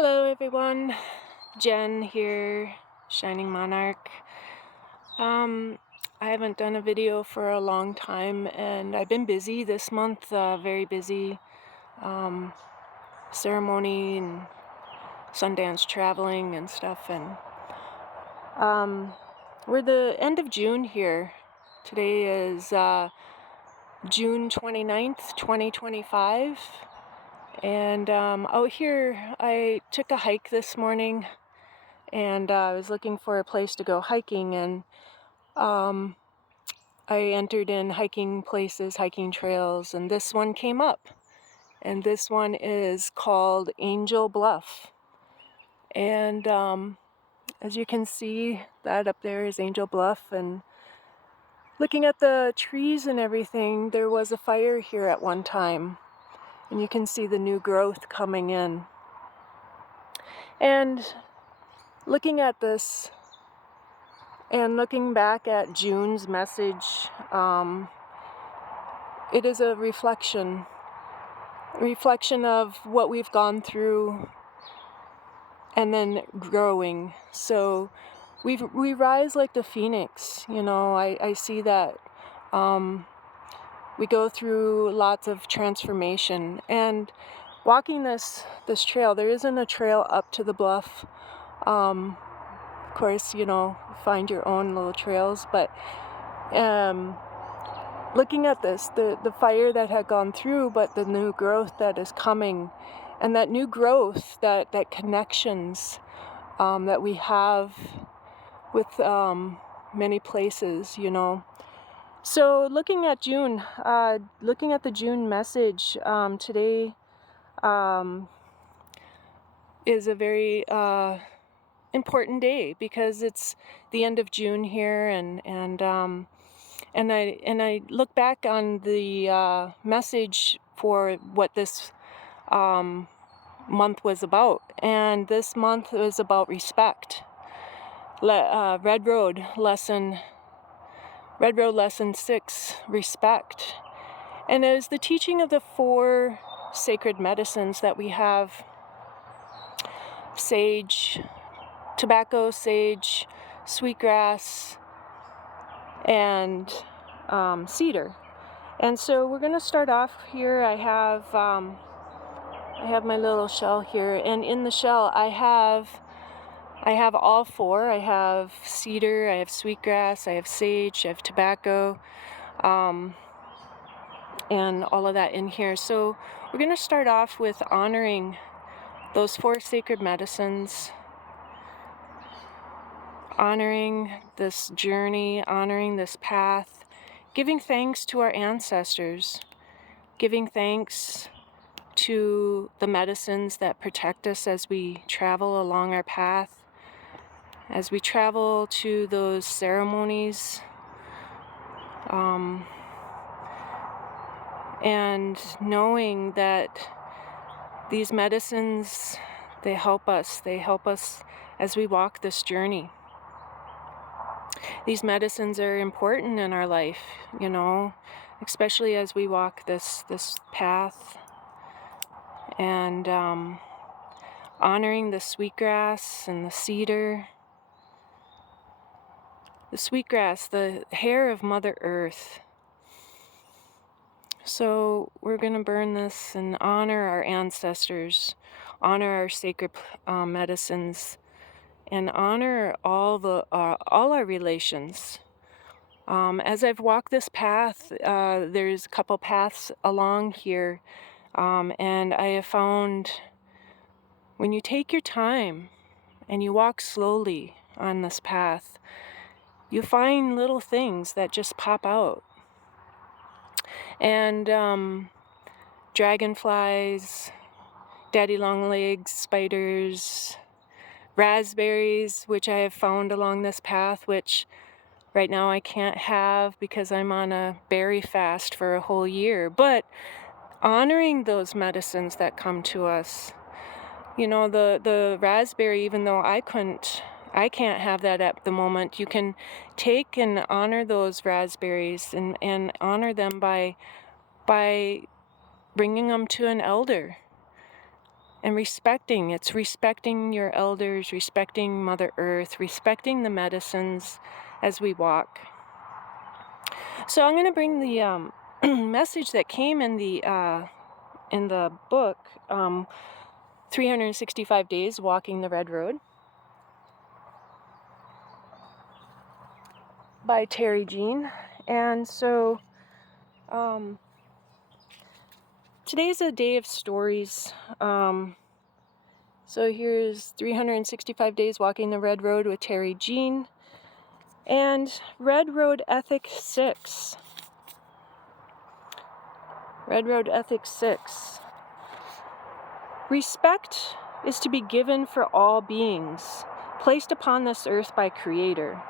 Hello everyone, Jen here, Shining Monarch. I haven't done a video for a long time and I've been busy this month, very busy. Ceremony and Sundance traveling and stuff, and we're the end of June here. Today is June 29th, 2025. And out here, I took a hike this morning, and I was looking for a place to go hiking, and I entered in hiking places, hiking trails, and this one came up. And this one is called Angel Bluff. And as you can see, that up there is Angel Bluff. And looking at the trees and everything, there was a fire here at one time. And you can see the new growth coming in. And looking at this and looking back at June's message, it is a reflection of what we've gone through and then growing. So we rise like the phoenix, you know. I see that we go through lots of transformation. And walking this trail, there isn't a trail up to the bluff. Of course, you know, find your own little trails, but looking at this, the fire that had gone through, but the new growth that is coming, and that new growth, that connections that we have with many places, you know. So looking at June, looking at the June message, today is a very important day because it's the end of June here, and I look back on the message for what this month was about, and this month was about respect. Red Road lesson 6, respect. And it is the teaching of the 4 sacred medicines that we have: sage, tobacco, sage, sweetgrass, and cedar. And so we're going to start off here. I have my little shell here, and in the shell I have all 4. I have cedar, I have sweetgrass, I have sage, I have tobacco, and all of that in here. So we're going to start off with honoring those 4 sacred medicines, honoring this journey, honoring this path, giving thanks to our ancestors, giving thanks to the medicines that protect us as we travel along our path, as we travel to those ceremonies, and knowing that these medicines, they help us as we walk this journey. These medicines are important in our life, you know, especially as we walk this path. And honoring the sweetgrass and the cedar. The sweetgrass, the hair of Mother Earth. So we're going to burn this and honor our ancestors, honor our sacred medicines, and honor all our relations. As I've walked this path, there's a couple paths along here, and I have found when you take your time and you walk slowly on this path, you find little things that just pop out. And dragonflies, daddy long legs, spiders, raspberries, which I have found along this path, which right now I can't have because I'm on a berry fast for a whole year. But honoring those medicines that come to us, you know, the raspberry, even though I can't have that at the moment, you can take and honor those raspberries and honor them by bringing them to an elder. And respecting, it's respecting your elders, respecting Mother Earth, respecting the medicines as we walk. So I'm going to bring the message that came in the book, 365 Days Walking the Red Road by Terri Jean. And so today's a day of stories. So here's 365 Days Walking the Red Road with Terri Jean. And Red Road Ethic 6. Red Road Ethic 6. Respect is to be given for all beings, placed upon this earth by Creator.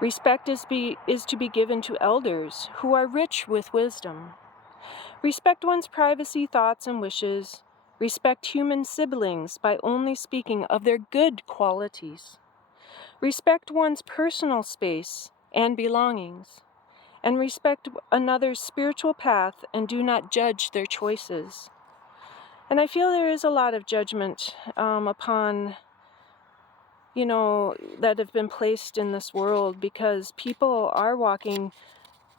Respect is to be given to elders who are rich with wisdom. Respect one's privacy, thoughts, and wishes. Respect human siblings by only speaking of their good qualities. Respect one's personal space and belongings. And respect another's spiritual path and do not judge their choices. And I feel there is a lot of judgment upon, that have been placed in this world because people are walking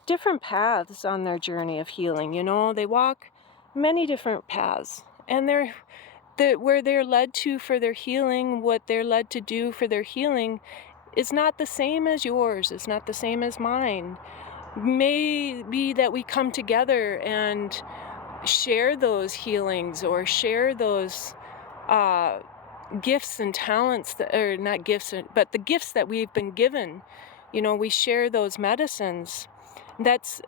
different paths on their journey of healing. They walk many different paths, and where they're led to for their healing, what they're led to do for their healing is not the same as yours. It's not the same as mine. May be that we come together and share those healings or share those gifts and talents, or not gifts, but the gifts that we've been given. We share those medicines. That's,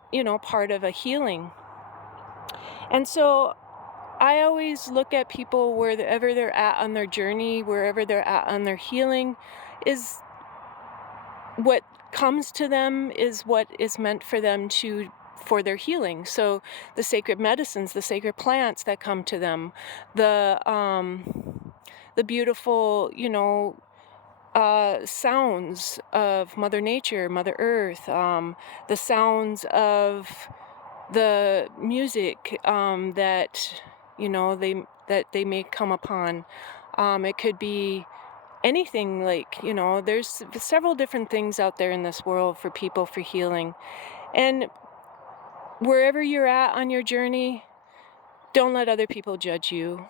part of a healing. And so I always look at people wherever they're at on their journey, wherever they're at on their healing, is what comes to them is what is meant for them for their healing. So the sacred medicines, the sacred plants that come to them, the beautiful, sounds of Mother Nature, Mother Earth, the sounds of the music that they may come upon. It could be anything, like, there's several different things out there in this world for people for healing. And wherever you're at on your journey, don't let other people judge you.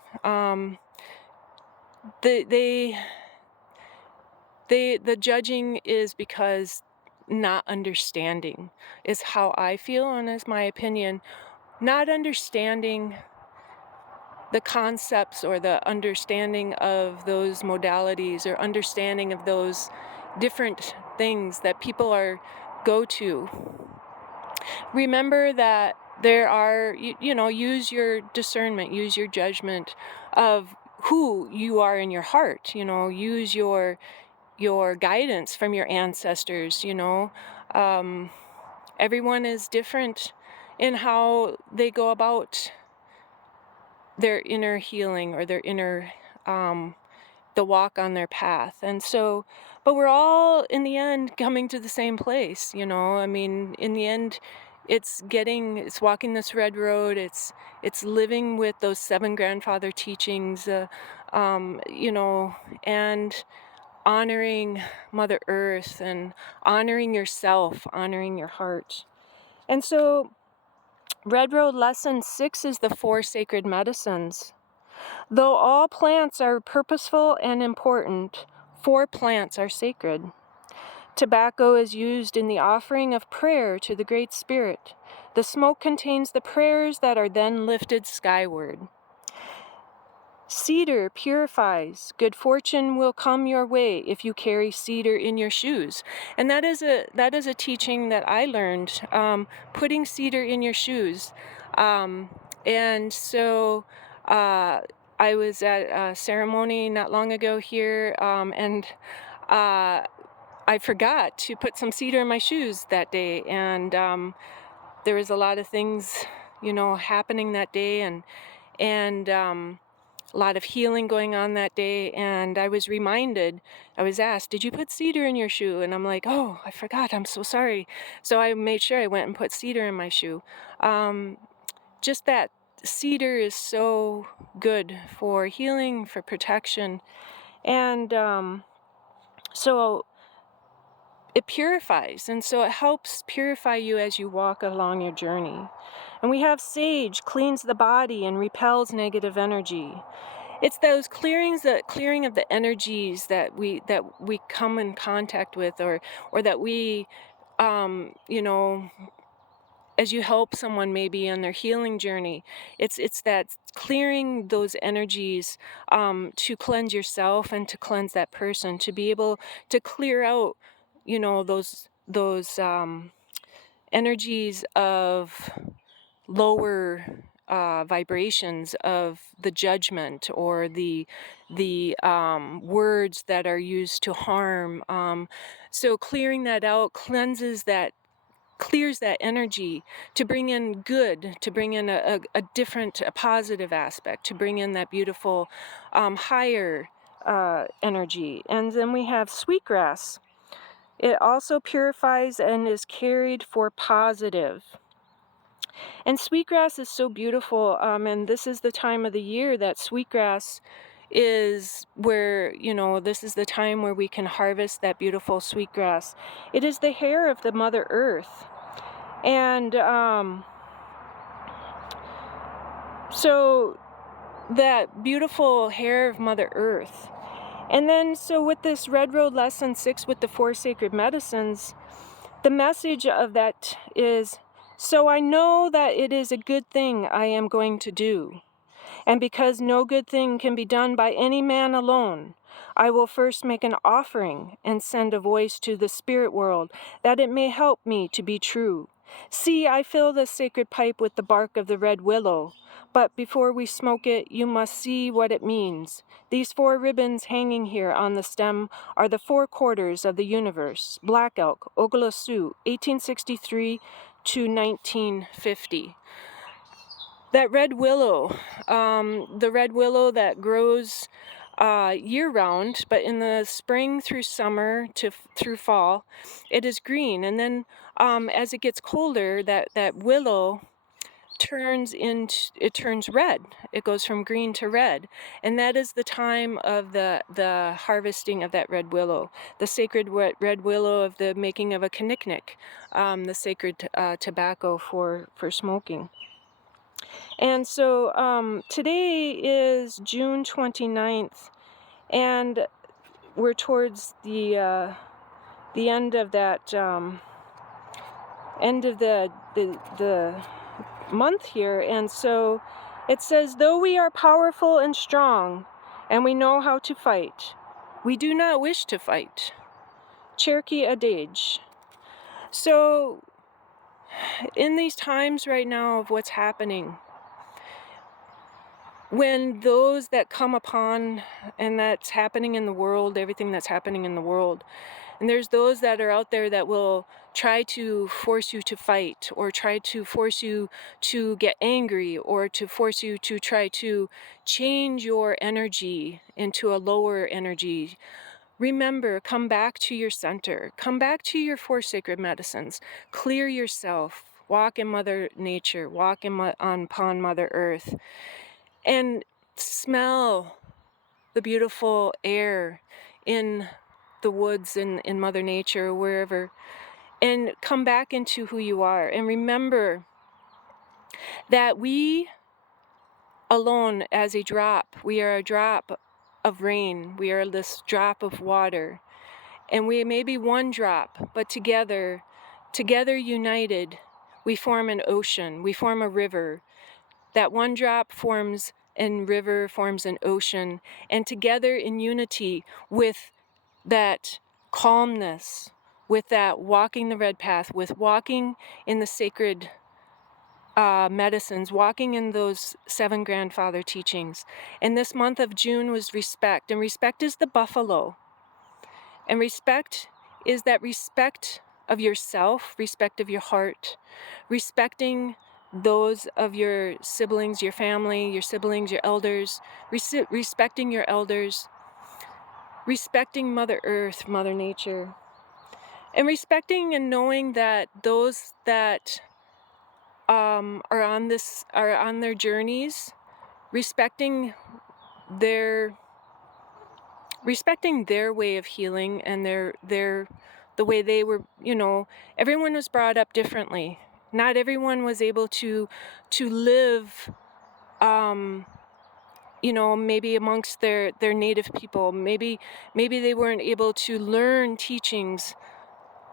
The judging is because not understanding is how I feel, and is my opinion. Not understanding the concepts or the understanding of those modalities or understanding of those different things that people go to. Remember that there are, use your discernment, use your judgment of who you are in your heart, use your guidance from your ancestors. Everyone is different in how they go about their inner healing or their inner the walk on their path. And so, but we're all in the end coming to the same place. In the end, it's walking this red road. It's living with those 7 grandfather teachings, and honoring Mother Earth and honoring yourself, honoring your heart. And so Red Road Lesson 6 is the 4 sacred medicines. Though all plants are purposeful and important, 4 plants are sacred. Tobacco is used in the offering of prayer to the Great Spirit. The smoke contains the prayers that are then lifted skyward. Cedar purifies. Good fortune will come your way if you carry cedar in your shoes. And that is a teaching that I learned, putting cedar in your shoes. And so I was at a ceremony not long ago here, and I forgot to put some cedar in my shoes that day. And there was a lot of things, happening that day, and a lot of healing going on that day. And I was asked, did you put cedar in your shoe? And I'm like, oh, I forgot, I'm so sorry. So I made sure I went and put cedar in my shoe. Just that cedar is so good for healing, for protection, and so it purifies, and so it helps purify you as you walk along your journey. And we have sage, cleans the body and repels negative energy. It's those clearing of the energies that we come in contact with, or that we, you know, as you help someone maybe on their healing journey, it's that clearing those energies, to cleanse yourself and to cleanse that person, to be able to clear out, you know, those energies of lower vibrations of the judgment, or the words that are used to harm. So clearing that out clears that energy to bring in good, to bring in a different, a positive aspect, to bring in that beautiful, higher energy. And then we have sweetgrass. It also purifies and is carried for positive. And sweetgrass is so beautiful, and this is the time of the year that sweetgrass is where, you know, this is the time where we can harvest that beautiful sweetgrass. It is the hair of the Mother Earth. And so that beautiful hair of Mother Earth. And then, so with this Red Road Lesson 6 with the 4 sacred medicines, the message of that is, so I know that it is a good thing I am going to do. And because no good thing can be done by any man alone, I will first make an offering and send a voice to the spirit world, that it may help me to be true. See, I fill the sacred pipe with the bark of the red willow, but before we smoke it, you must see what it means. These 4 ribbons hanging here on the stem are the 4 quarters of the universe. Black Elk, Oglala-Sioux, 1863 to 1950. That red willow, the red willow that grows year-round, but in the spring through summer through fall, it is green. And then as it gets colder, that willow turns red. It goes from green to red, and that is the time of the harvesting of that red willow, the sacred red willow of the making of a kinnicknick, the sacred tobacco for smoking. And so today is June 29th, and we're towards the end of that end of the month here. And so it says, though we are powerful and strong and we know how to fight, we do not wish to fight. Cherokee adage. So in these times right now of what's happening, when those that come upon, and that's happening in the world, everything that's happening in the world, and there's those that are out there that will try to force you to fight, or try to force you to get angry, or to force you to try to change your energy into a lower energy. Remember, come back to your center. Come back to your 4 sacred medicines. Clear yourself. Walk in Mother Nature. Walk upon Mother Earth. And smell the beautiful air in the woods, in Mother Nature, or wherever, and come back into who you are. And remember that we alone, as a drop, we are a drop of rain, we are this drop of water, and we may be one drop, but together united, we form an ocean, we form a river. That one drop forms and river forms an ocean, and together in unity with that calmness, with that walking the red path, with walking in the sacred medicines, walking in those 7 grandfather teachings. And this month of June was respect, and respect is the buffalo. And respect is that respect of yourself, respect of your heart, respecting those of your siblings, your family, your siblings, your elders, respecting your elders, respecting Mother Earth, Mother Nature, and respecting and knowing that those that are on their journeys, respecting their way of healing and the way they were, everyone was brought up differently. Not everyone was able to live, maybe amongst their native people. Maybe they weren't able to learn teachings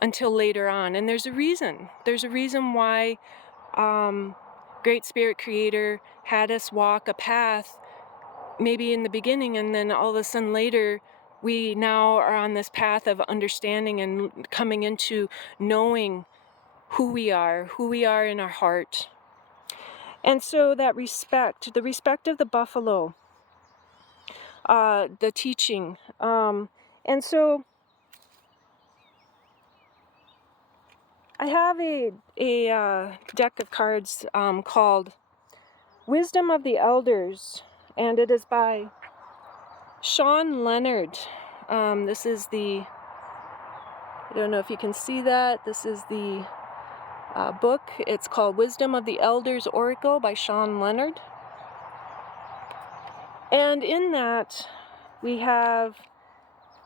until later on. And there's a reason. There's a reason why Great Spirit Creator had us walk a path maybe in the beginning, and then all of a sudden later we now are on this path of understanding and coming into knowing who we are in our heart. And so that respect, the respect of the buffalo, the teaching, and so I have a deck of cards called Wisdom of the Elders, and it is by Shawn Leonard. This is I don't know if you can see that. This is the book. It's called Wisdom of the Elders Oracle by Shawn Leonard. And in that, we have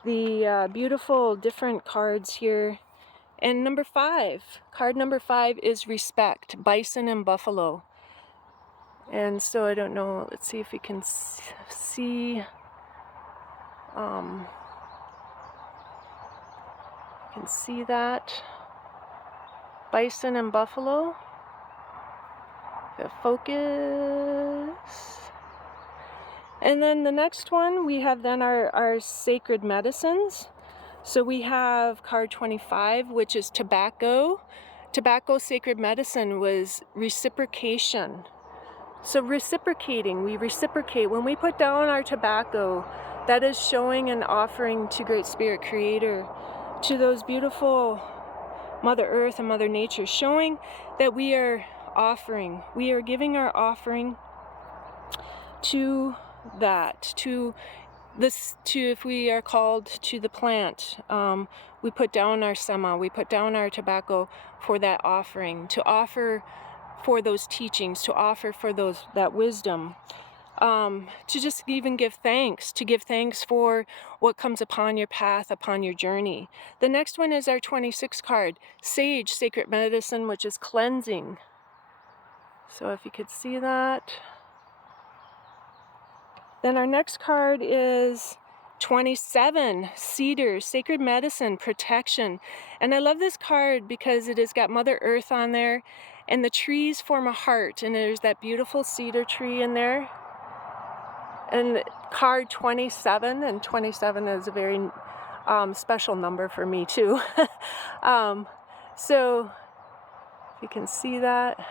the beautiful different cards here. And card number 5 is Respect, Bison and Buffalo. And so I don't know, let's see if we can see. You can see that. Bison and Buffalo. Focus. And then the next one, we have then our sacred medicines. So we have card 25, which is tobacco. Tobacco sacred medicine was reciprocation. So reciprocating, we reciprocate. When we put down our tobacco, that is showing an offering to Great Spirit Creator, to those beautiful Mother Earth and Mother Nature, showing that we are offering, we are giving our offering to that, to if we are called to the plant, we put down our sema, we put down our tobacco for that offering, to offer for those teachings, to offer for that wisdom, to just even give thanks, for what comes upon your path, upon your journey. The next one is our 26 card, Sage, Sacred Medicine, which is cleansing. So if you could see that. Then our next card is 27, Cedar, Sacred Medicine, Protection. And I love this card because it has got Mother Earth on there, and the trees form a heart, and there's that beautiful cedar tree in there. And card 27, and 27 is a very special number for me too. So if you can see that.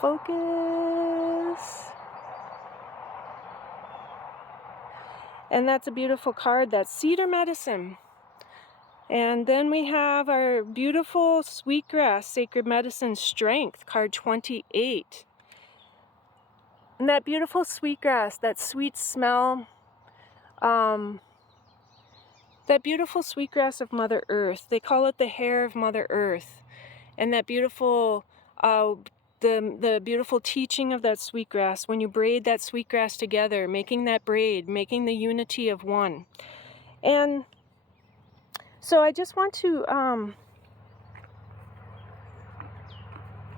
Focus. And that's a beautiful card. That's Cedar Medicine. And then we have our beautiful Sweetgrass Sacred Medicine Strength, card 28. And that beautiful sweetgrass, that sweet smell, that beautiful sweetgrass of Mother Earth. They call it the hair of Mother Earth. And that beautiful the beautiful teaching of that sweetgrass, when you braid that sweetgrass together, making that braid, making the unity of one. And so I just want to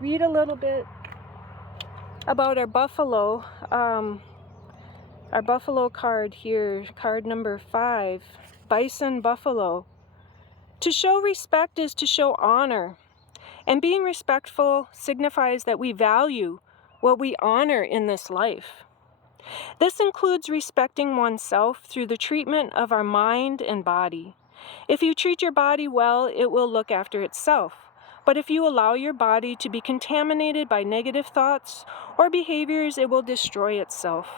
read a little bit about our buffalo. Our buffalo card here, card number 5, Bison Buffalo. To show respect is to show honor. And being respectful signifies that we value what we honor in this life. This includes respecting oneself through the treatment of our mind and body. If you treat your body well, it will look after itself. But if you allow your body to be contaminated by negative thoughts or behaviors, it will destroy itself.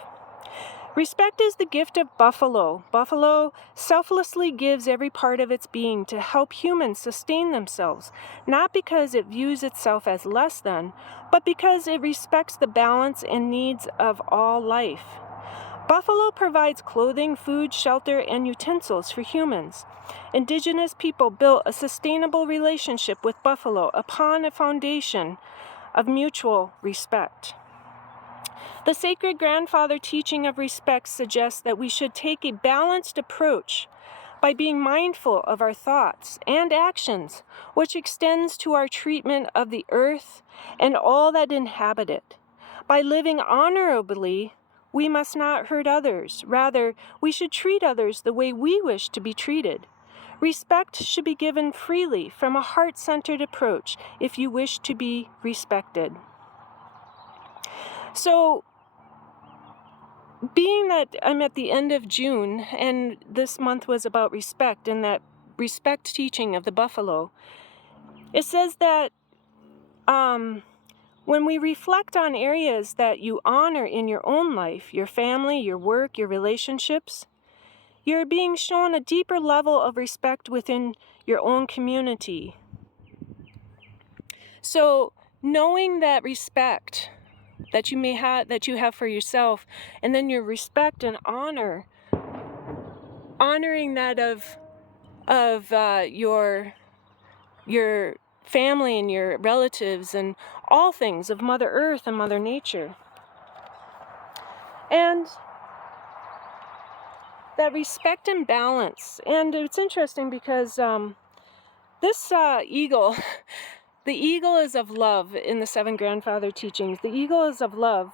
Respect is the gift of buffalo. Buffalo selflessly gives every part of its being to help humans sustain themselves, not because it views itself as less than, but because it respects the balance and needs of all life. Buffalo provides clothing, food, shelter, and utensils for humans. Indigenous people built a sustainable relationship with buffalo upon a foundation of mutual respect. The sacred grandfather teaching of respect suggests that we should take a balanced approach by being mindful of our thoughts and actions, which extends to our treatment of the earth and all that inhabit it. By living honorably, we must not hurt others. Rather, we should treat others the way we wish to be treated. Respect should be given freely from a heart-centered approach if you wish to be respected. So, being that I'm at the end of June, and this month was about respect, and that respect teaching of the buffalo, it says that when we reflect on areas that you honor in your own life, your family, your work, your relationships, you're being shown a deeper level of respect within your own community. So, knowing that respect that you have for yourself, and then your respect and honoring that of your family and your relatives and all things of Mother Earth and Mother Nature. And that respect and balance. And it's interesting because this eagle, the eagle is of love in the Seven Grandfather teachings. The eagle is of love.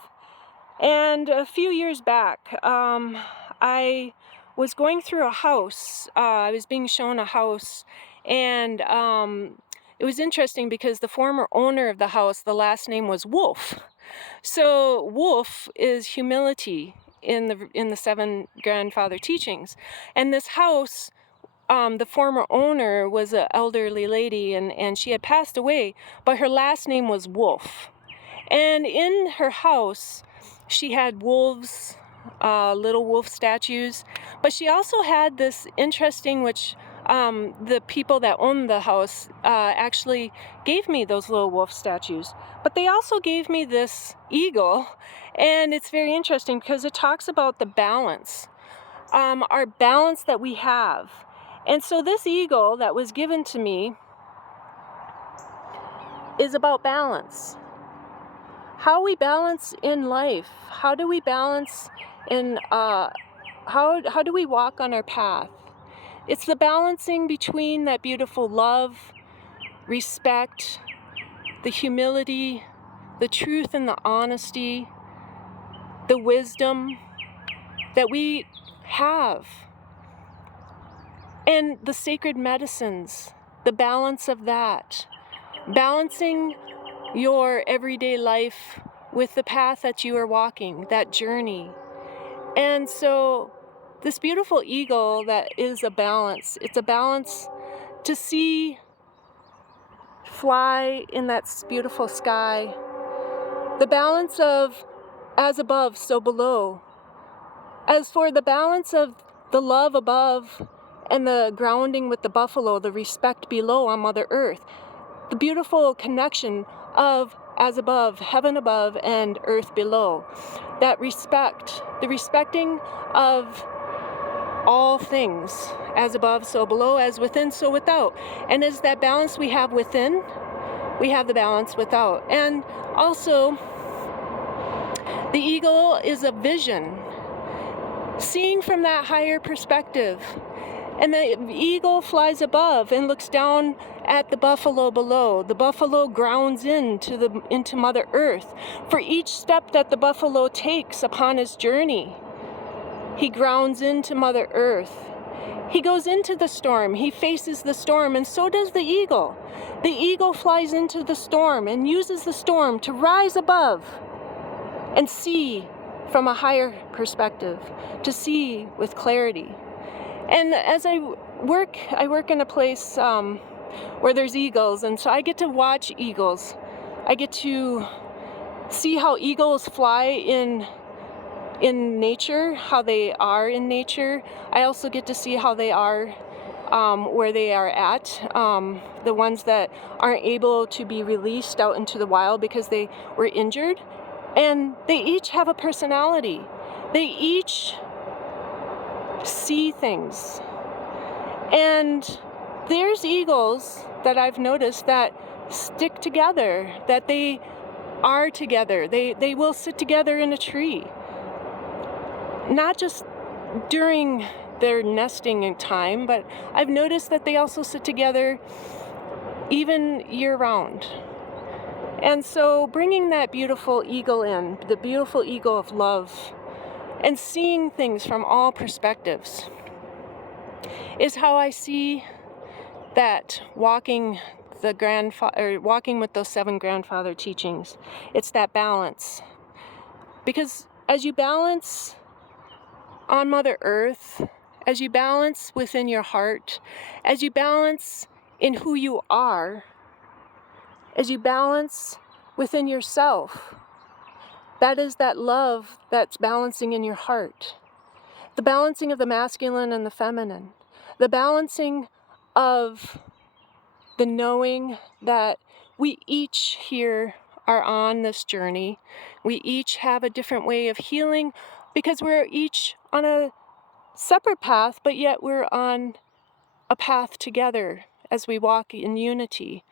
And a few years back, I was going through a house. I was being shown a house, and it was interesting because the former owner of the house, the last name was Wolf. So Wolf is humility in the Seven Grandfather teachings. And this house, the former owner was an elderly lady, and she had passed away, but her last name was Wolf. And in her house, she had wolves, little wolf statues, but she also had this interesting, which the people that owned the house actually gave me those little wolf statues. But they also gave me this eagle, and it's very interesting because it talks about the balance, our balance that we have. And so this eagle that was given to me is about balance. How we balance in life. How do we balance in, how do we walk on our path? It's the balancing between that beautiful love, respect, the humility, the truth and the honesty, the wisdom that we have, and the sacred medicines, the balance of that. Balancing your everyday life with the path that you are walking, that journey. And so this beautiful eagle that is a balance, it's a balance to see fly in that beautiful sky, the balance of as above, so below. As for the balance of the love above and the grounding with the buffalo, the respect below on Mother Earth, the beautiful connection of as above, heaven above, and earth below. That respect, the respecting of all things, as above, so below, as within, so without. And as that balance we have within, we have the balance without. And also, the eagle is a vision, seeing from that higher perspective. And the eagle flies above and looks down at the buffalo below. The buffalo grounds into Mother Earth. For each step that the buffalo takes upon his journey, he grounds into Mother Earth. He goes into the storm. He faces the storm, and so does the eagle. The eagle flies into the storm and uses the storm to rise above and see from a higher perspective, to see with clarity. And as I work in a place where there's eagles, and so I get to watch eagles. I get to see how eagles fly in nature, how they are in nature. I also get to see how they are where they are at. The ones that aren't able to be released out into the wild because they were injured. And they each have a personality. They each see things. And there's eagles that I've noticed that stick together, that they are together. They will sit together in a tree. Not just during their nesting time, but I've noticed that they also sit together even year-round. And so bringing that beautiful eagle in, the beautiful eagle of love, and seeing things from all perspectives is how I see that walking with those 7 grandfather teachings. It's that balance. Because as you balance on Mother Earth, as you balance within your heart, as you balance in who you are, as you balance within yourself, that is that love that's balancing in your heart. The balancing of the masculine and the feminine. The balancing of the knowing that we each here are on this journey. We each have a different way of healing because we're each on a separate path, but yet we're on a path together as we walk in unity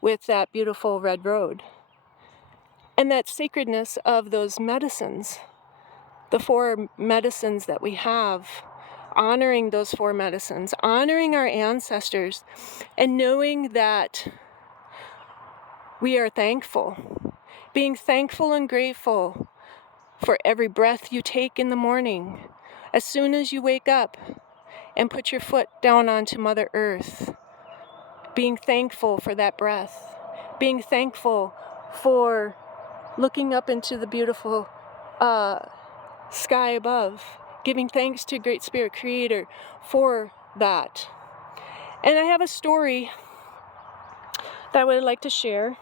with that beautiful red road. And that sacredness of those medicines, the 4 medicines that we have, honoring those 4 medicines, honoring our ancestors, and knowing that we are thankful, being thankful and grateful for every breath you take in the morning, as soon as you wake up and put your foot down onto Mother Earth, being thankful for that breath, being thankful for looking up into the beautiful sky above, giving thanks to Great Spirit Creator for that. And I have a story that I would like to share.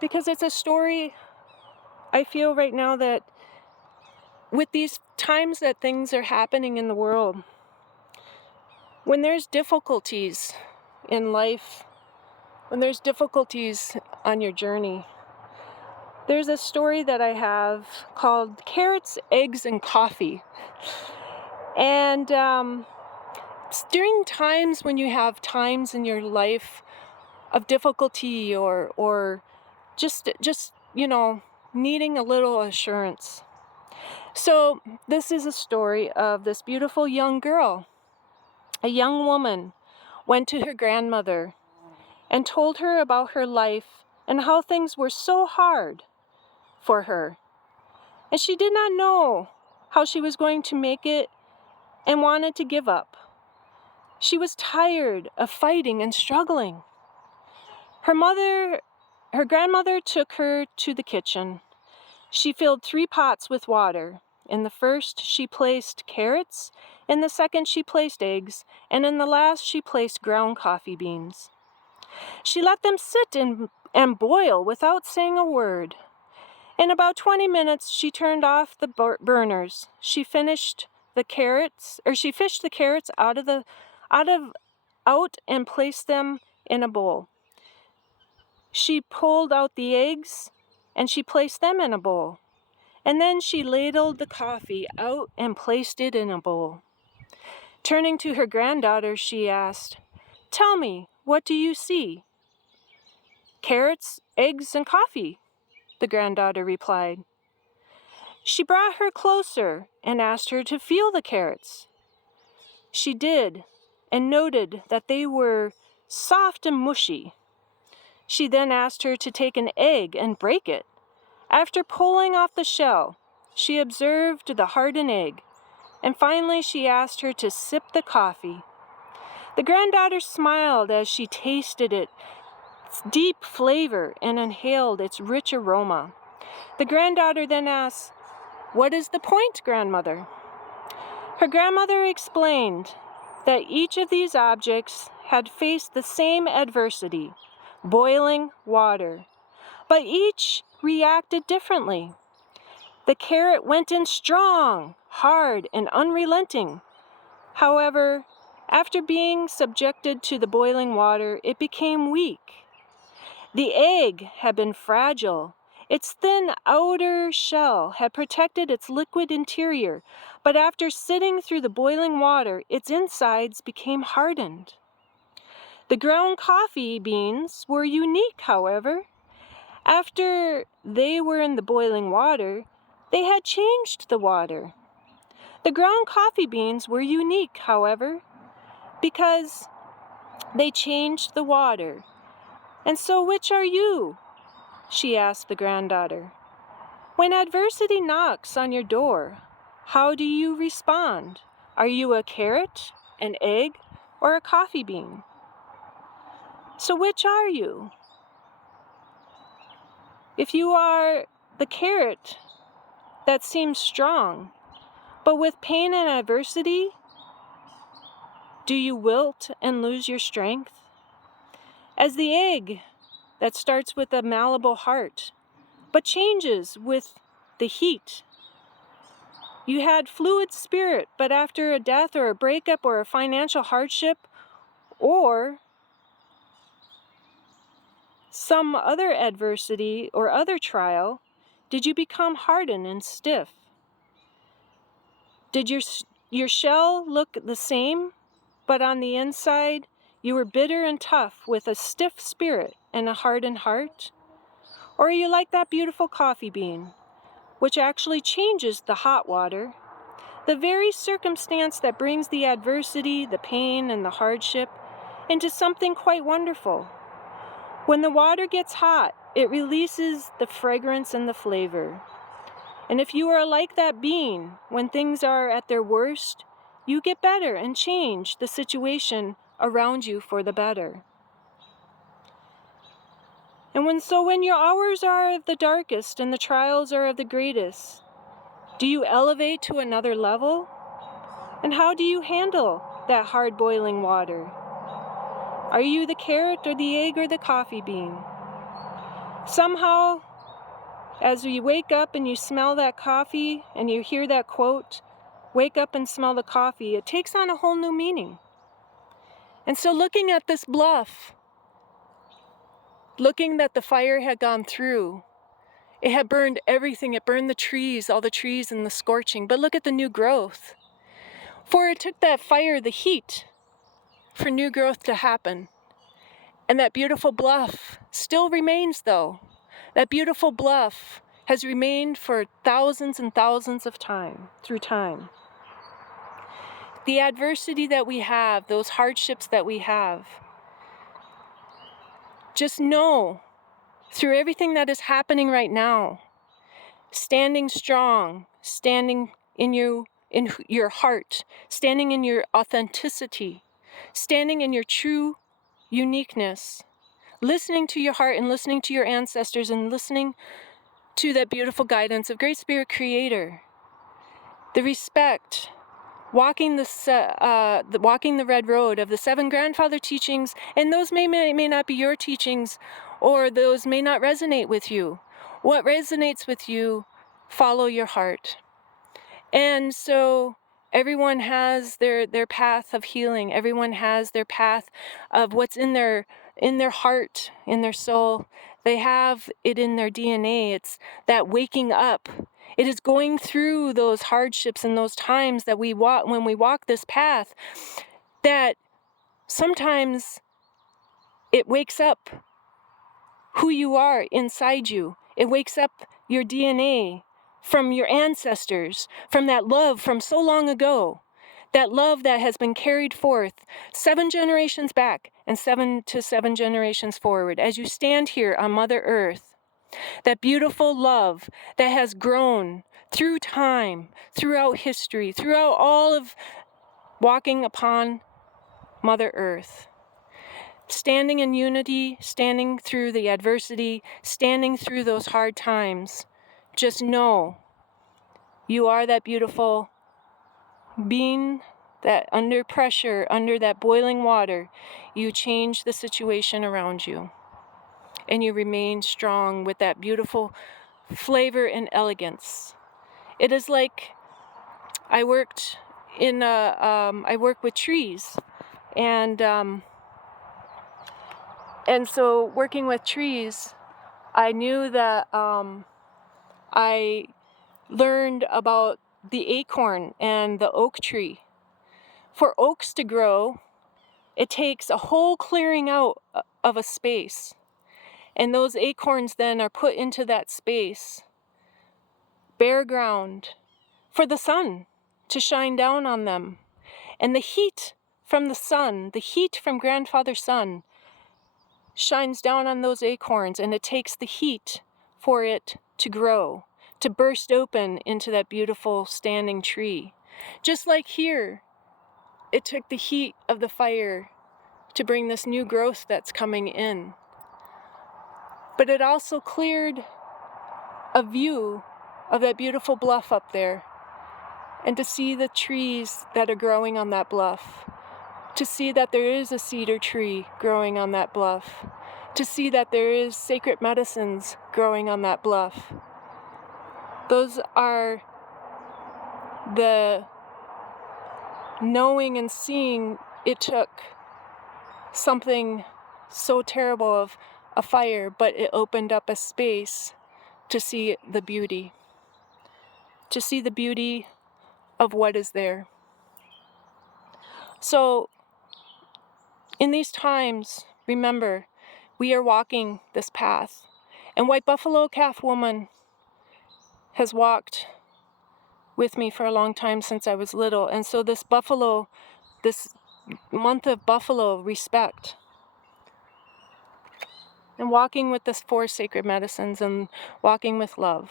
Because it's a story, I feel right now that with these times that things are happening in the world, when there's difficulties in life, when there's difficulties on your journey, there's a story that I have called Carrots, Eggs, and Coffee. And during times when you have times in your life of difficulty or just needing a little assurance. So this is a story of this beautiful young girl. A young woman went to her grandmother and told her about her life and how things were so hard for her. And she did not know how she was going to make it and wanted to give up. She was tired of fighting and struggling. Her grandmother took her to the kitchen. She filled 3 pots with water. In the first, she placed carrots. In the second, she placed eggs. And in the last, she placed ground coffee beans. She let them sit and boil without saying a word. In about 20 minutes, she turned off the burners. She fished the carrots out and placed them in a bowl. She pulled out the eggs and she placed them in a bowl. And then she ladled the coffee out and placed it in a bowl. Turning to her granddaughter, she asked, "Tell me, what do you see?" "Carrots, eggs, and coffee," the granddaughter replied. She brought her closer and asked her to feel the carrots. She did, and noted that they were soft and mushy. She then asked her to take an egg and break it. After pulling off the shell, she observed the hardened egg, and finally she asked her to sip the coffee. The granddaughter smiled as she tasted its deep flavor and inhaled its rich aroma. The granddaughter then asked, "What is the point, grandmother?" Her grandmother explained that each of these objects had faced the same adversity, boiling water, but each reacted differently. The carrot went in strong, hard, and unrelenting. However, after being subjected to the boiling water, it became weak. The egg had been fragile. Its thin outer shell had protected its liquid interior, but after sitting through the boiling water, its insides became hardened. The ground coffee beans were unique, however. After they were in the boiling water, they had changed the water. The ground coffee beans were unique, however, because they changed the water. And so which are you? She asked the granddaughter. When adversity knocks on your door, how do you respond? Are you a carrot, an egg, or a coffee bean? So which are you? If you are the carrot that seems strong, but with pain and adversity, do you wilt and lose your strength? As the egg that starts with a malleable heart, but changes with the heat. You had fluid spirit, but after a death or a breakup or a financial hardship or some other adversity or other trial, did you become hardened and stiff? Did your shell look the same, but on the inside you were bitter and tough with a stiff spirit and a hardened heart? Or are you like that beautiful coffee bean, which actually changes the hot water, the very circumstance that brings the adversity, the pain, and the hardship into something quite wonderful? When the water gets hot, it releases the fragrance and the flavor. And if you are like that bean, when things are at their worst, you get better and change the situation around you for the better. And when your hours are of the darkest and the trials are of the greatest, do you elevate to another level? And how do you handle that hard boiling water? Are you the carrot or the egg or the coffee bean? Somehow, as you wake up and you smell that coffee and you hear that quote, wake up and smell the coffee, it takes on a whole new meaning. And so looking at this bluff, looking that the fire had gone through, it had burned everything. It burned the trees, all the trees and the scorching. But look at the new growth. For it took that fire, the heat, for new growth to happen. And that beautiful bluff still remains, though. That beautiful bluff has remained for thousands and thousands of through time. The adversity that we have, those hardships that we have, just know through everything that is happening right now, standing strong, standing in your heart, standing in your authenticity, standing in your true uniqueness, listening to your heart and listening to your ancestors and listening to that beautiful guidance of Great Spirit Creator, the respect, walking the red road of the 7 grandfather teachings, and those may not be your teachings, or those may not resonate with you. What resonates with you, follow your heart. And so everyone has their path of healing. Everyone has their path of what's in their heart, in their soul. They have it in their DNA. It's that waking up. It is going through those hardships and those times that we walk, when we walk this path, that sometimes it wakes up who you are inside you. It wakes up your DNA from your ancestors, from that love from so long ago, that love that has been carried forth 7 generations back and 7 generations forward. As you stand here on Mother Earth, that beautiful love that has grown through time, throughout history, throughout all of walking upon Mother Earth. Standing in unity, standing through the adversity, standing through those hard times. Just know you are that beautiful being that under pressure, under that boiling water, you change the situation around you. And you remain strong with that beautiful flavor and elegance. It is like I work with trees, and And so working with trees, I knew that I learned about the acorn and the oak tree. For oaks to grow, it takes a whole clearing out of a space. And those acorns then are put into that space, bare ground, for the sun to shine down on them. And the heat from the sun, the heat from grandfather sun, shines down on those acorns, and it takes the heat for it to grow, to burst open into that beautiful standing tree. Just like here, it took the heat of the fire to bring this new growth that's coming in. But it also cleared a view of that beautiful bluff up there, and to see the trees that are growing on that bluff, to see that there is a cedar tree growing on that bluff, to see that there is sacred medicines growing on that bluff. Those are the knowing and seeing. It took something so terrible of a fire, but it opened up a space to see the beauty, of what is there. So in these times, remember, we are walking this path. And White Buffalo Calf Woman has walked with me for a long time, since I was little. And so this month of buffalo respect, and walking with the 4 sacred medicines, and walking with love.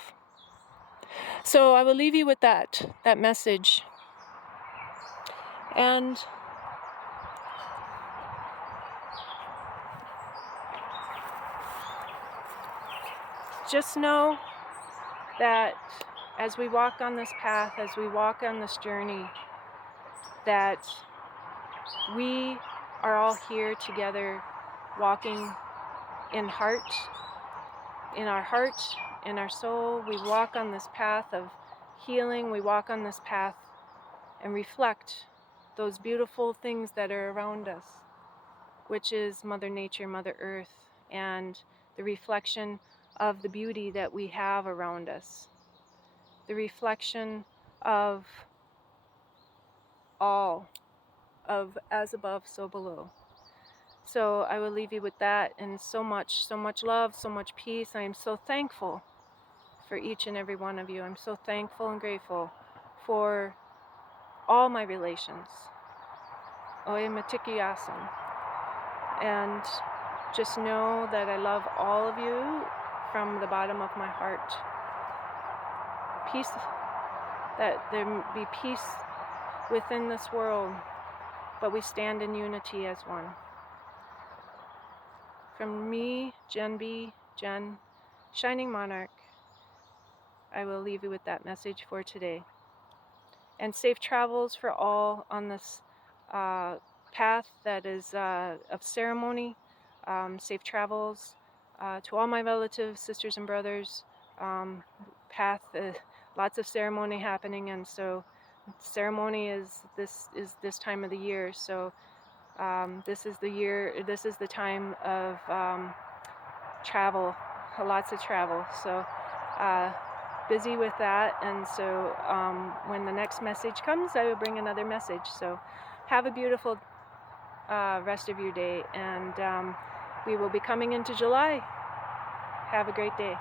So I will leave you with that message. And just know that as we walk on this path, as we walk on this journey, that we are all here together, walking in our heart, in our soul. We walk on this path of healing. We walk on this path and reflect those beautiful things that are around us, which is Mother Nature, Mother Earth, and the reflection of the beauty that we have around us. The reflection of all, of as above, so below. So I will leave you with that, and so much love, so much peace. I am so thankful for each and every one of you. I'm so thankful and grateful for all my relations. Oye Matikiyasan. And just know that I love all of you from the bottom of my heart. Peace, that there be peace within this world, but we stand in unity as one. From me, Jen B, Jen, Shining Monarch, I will leave you with that message for today. And safe travels for all on this path that is of ceremony. Safe travels to all my relatives, sisters and brothers. Path, lots of ceremony happening, and so ceremony is this time of the year. So this is the time of travel, lots of travel. So busy with that, and so when the next message comes, I will bring another message. So have a beautiful rest of your day, and we will be coming into July. Have a great day.